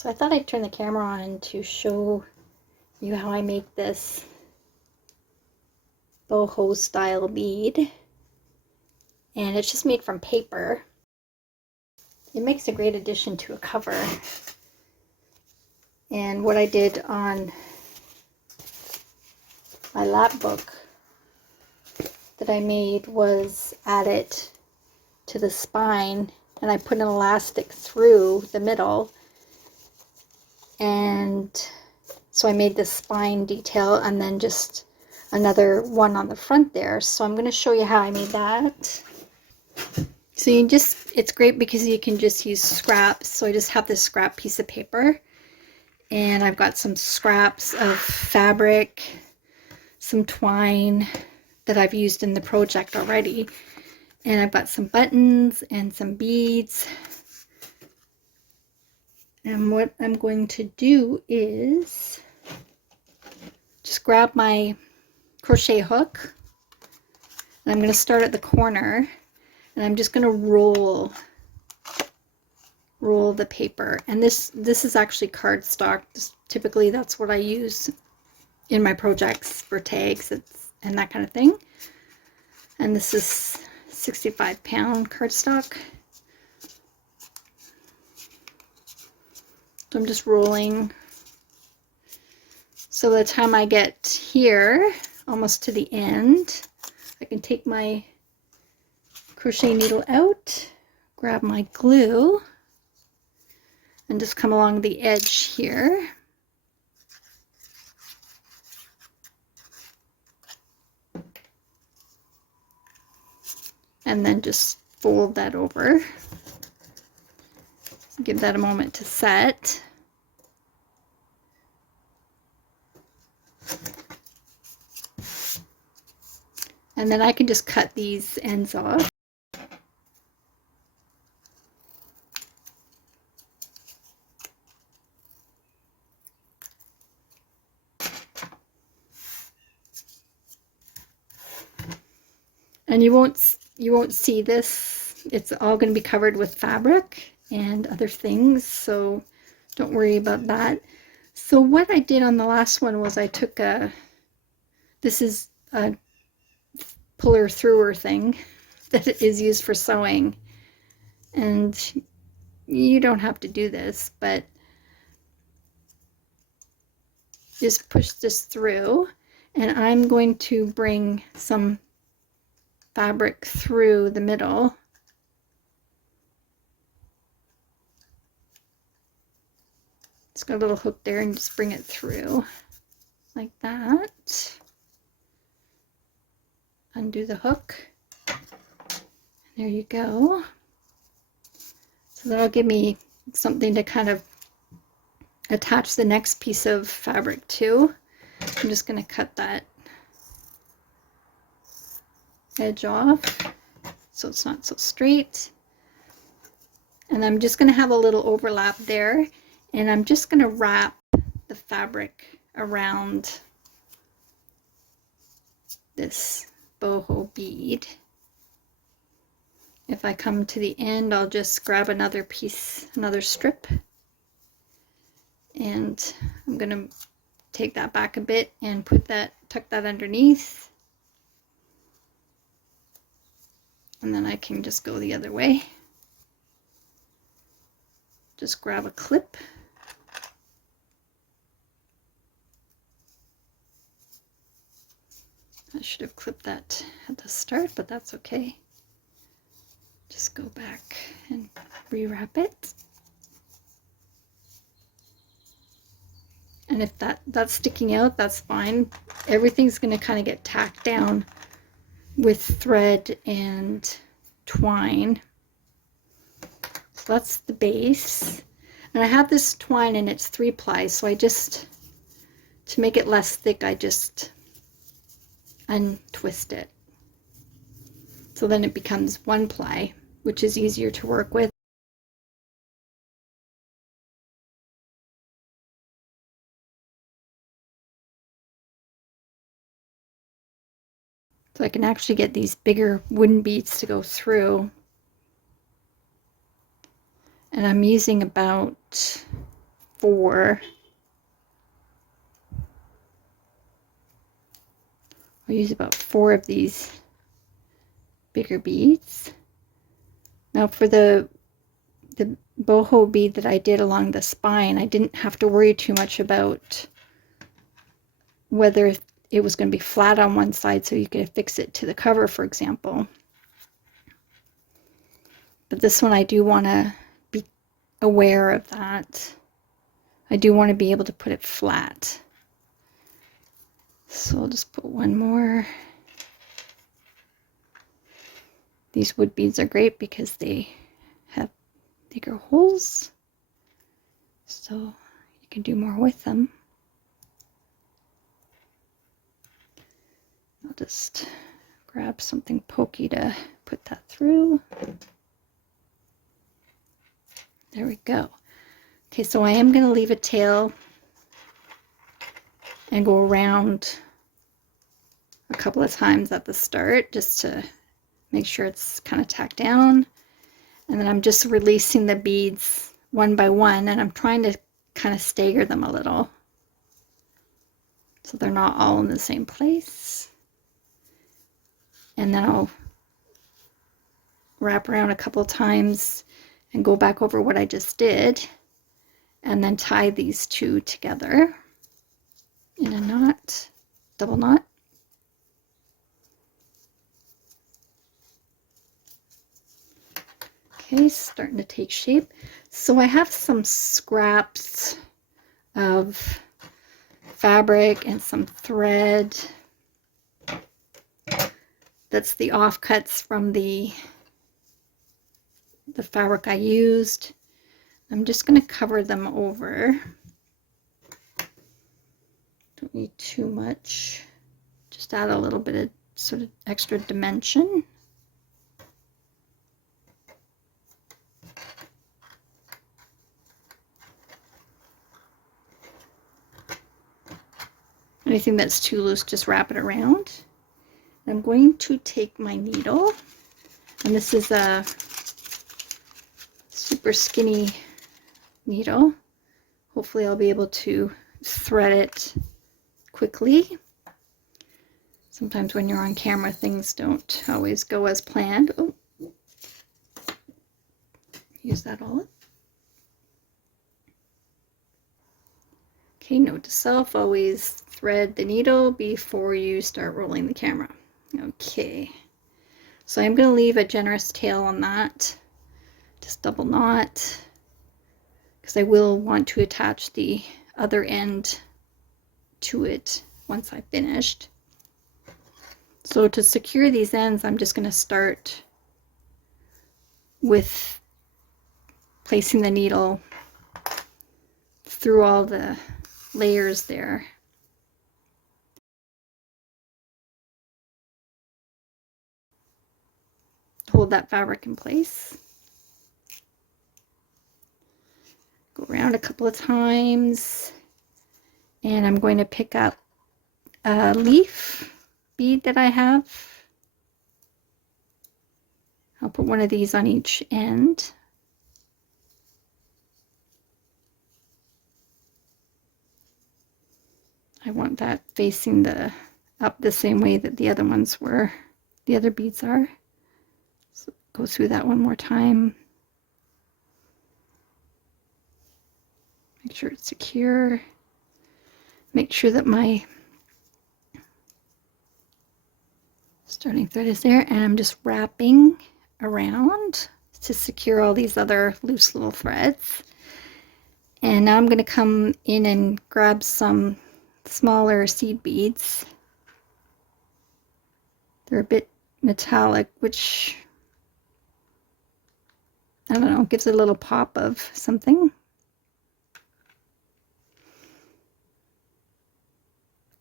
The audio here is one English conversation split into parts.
So I thought I'd turn the camera on to show you how I make this boho style bead. And it's just made from paper. It makes a great addition to a cover. And what I did on my lapbook that I made was add it to the spine, and I put an elastic through the middle, and so I made this spine detail and then just another one on the front there. So I'm going to show you how I made that. So it's great because you can just use scraps. So I just have this scrap piece of paper, and I've got some scraps of fabric, some twine that I've used in the project already, and I've got some buttons and some beads. And what I'm going to do is just grab my crochet hook, and I'm going to start at the corner, and I'm just going to roll the paper. And this is actually cardstock. Typically that's what I use in my projects for tags and that kind of thing. And this is 65-pound cardstock. So I'm just rolling. So by the time I get here, almost to the end, I can take my crochet needle out, grab my glue, and just come along the edge here. And then just fold that over. Give that a moment to set. And then I can just cut these ends off. And you won't see this. It's all going to be covered with fabric and other things, so don't worry about that. So what I did on the last one was I took this is a puller througher thing that is used for sewing, and you don't have to do this, but just push this through, and I'm going to bring some fabric through the middle. It's got a little hook there, and just bring it through like that. Undo the hook. There you go. So that'll give me something to kind of attach the next piece of fabric to. I'm just going to cut that edge off so it's not so straight. And I'm just going to have a little overlap there, and I'm just going to wrap the fabric around this boho bead. If I come to the end, I'll just grab another piece, another strip, and I'm going to take that back a bit and tuck that underneath. And then I can just go the other way. Just grab a clip. I should have clipped that at the start, but that's okay. Just go back and rewrap it. And if that's sticking out, that's fine. Everything's going to kind of get tacked down with thread and twine. So that's the base. And I have this twine, and it's 3-ply, so to make it less thick, I just untwist it. So then it becomes 1-ply, which is easier to work with. So I can actually get these bigger wooden beads to go through. And I'm using about 4. I'll use about 4 of these bigger beads. Now for the boho bead that I did along the spine, I didn't have to worry too much about whether it was going to be flat on one side so you could affix it to the cover, for example. But this one I do want to be aware of that. I do want to be able to put it flat. So I'll just put one more. These wood beads are great because they have bigger holes, so you can do more with them. I'll just grab something pokey to put that through. There we go. Okay, so I am going to leave a tail and go around a couple of times at the start just to make sure it's kind of tacked down. And then I'm just releasing the beads one by one, and I'm trying to kind of stagger them a little so they're not all in the same place. And then I'll wrap around a couple times and go back over what I just did, and then tie these two together in a knot, double knot. Okay, starting to take shape. So I have some scraps of fabric and some thread. That's the offcuts from the fabric I used. I'm just going to cover them over. Don't need too much. Just add a little bit of sort of extra dimension. Anything that's too loose, just wrap it around. I'm going to take my needle, and this is a super skinny needle. Hopefully I'll be able to thread it quickly. Sometimes when you're on camera, things don't always go as planned. Oh, use that all up. Okay, note to self, always thread the needle before you start rolling the camera. Okay, so I'm going to leave a generous tail on that. Just double knot, because I will want to attach the other end to it once I've finished. So to secure these ends, I'm just going to start with placing the needle through all the layers there. Hold that fabric in place. Go around a couple of times, and I'm going to pick up a leaf bead that I have. I'll put one of these on each end. I want that facing up the same way that the other ones were, the other beads are. So go through that one more time. Make sure it's secure. Make sure that my starting thread is there, and I'm just wrapping around to secure all these other loose little threads. And now I'm going to come in and grab some smaller seed beads. They're a bit metallic, which, I don't know, gives it a little pop of something.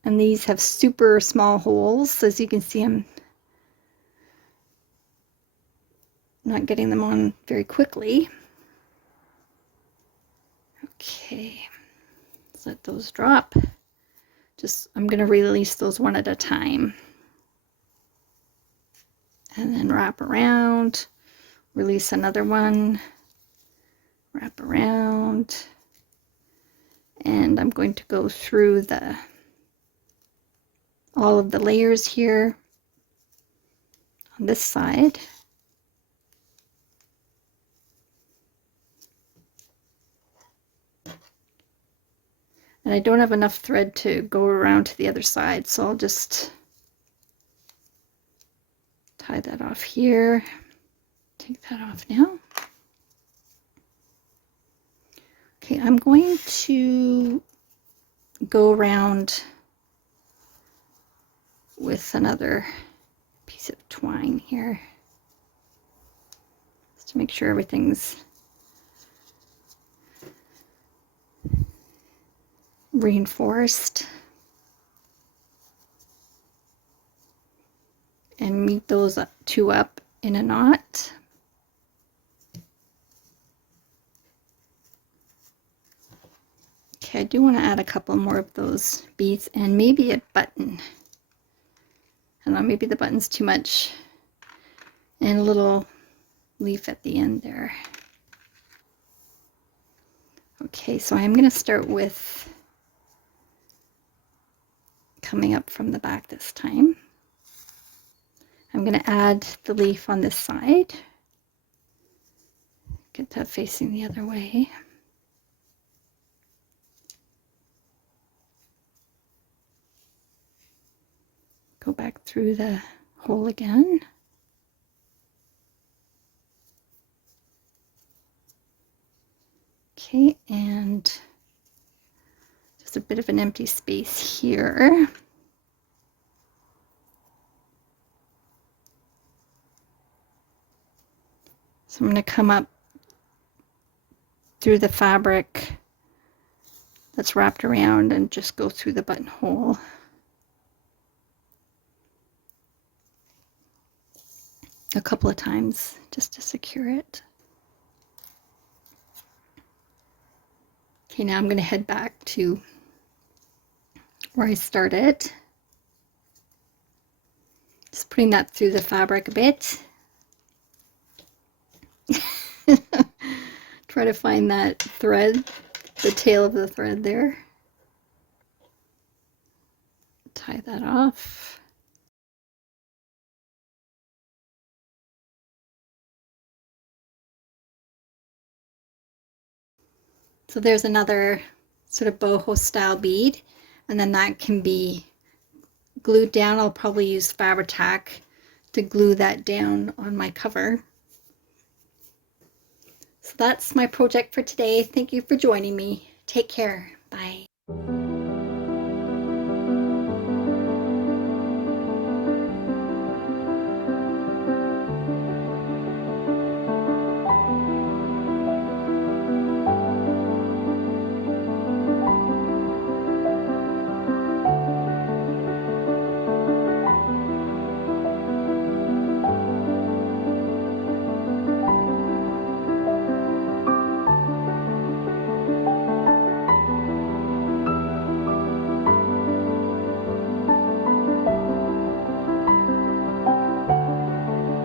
And these have super small holes, so as you can see, I'm not getting them on very quickly. Okay, let's let those drop. I'm going to release those one at a time. And then wrap around, release another one, wrap around, And I'm going to go through all of the layers here on this side. And I don't have enough thread to go around to the other side, so I'll just tie that off here. Take that off now. Okay, I'm going to go around with another piece of twine here, just to make sure everything's reinforced, and meet those two up in a knot. Okay, I do want to add a couple more of those beads and maybe a button. I don't know, maybe the button's too much, and a little leaf at the end there. Okay, so I'm going to start with coming up from the back this time. I'm going to add the leaf on this side. Get that facing the other way. Go back through the hole again. Okay, and just a bit of an empty space here. So I'm going to come up through the fabric that's wrapped around and just go through the buttonhole. A couple of times just to secure it. Okay, now I'm going to head back to where I started. Just putting that through the fabric a bit. Try to find that thread, the tail of the thread there. Tie that off. So there's another sort of boho style bead, and then that can be glued down. I'll probably use Fabri-Tac to glue that down on my cover. So that's my project for today. Thank you for joining me. Take care. Bye.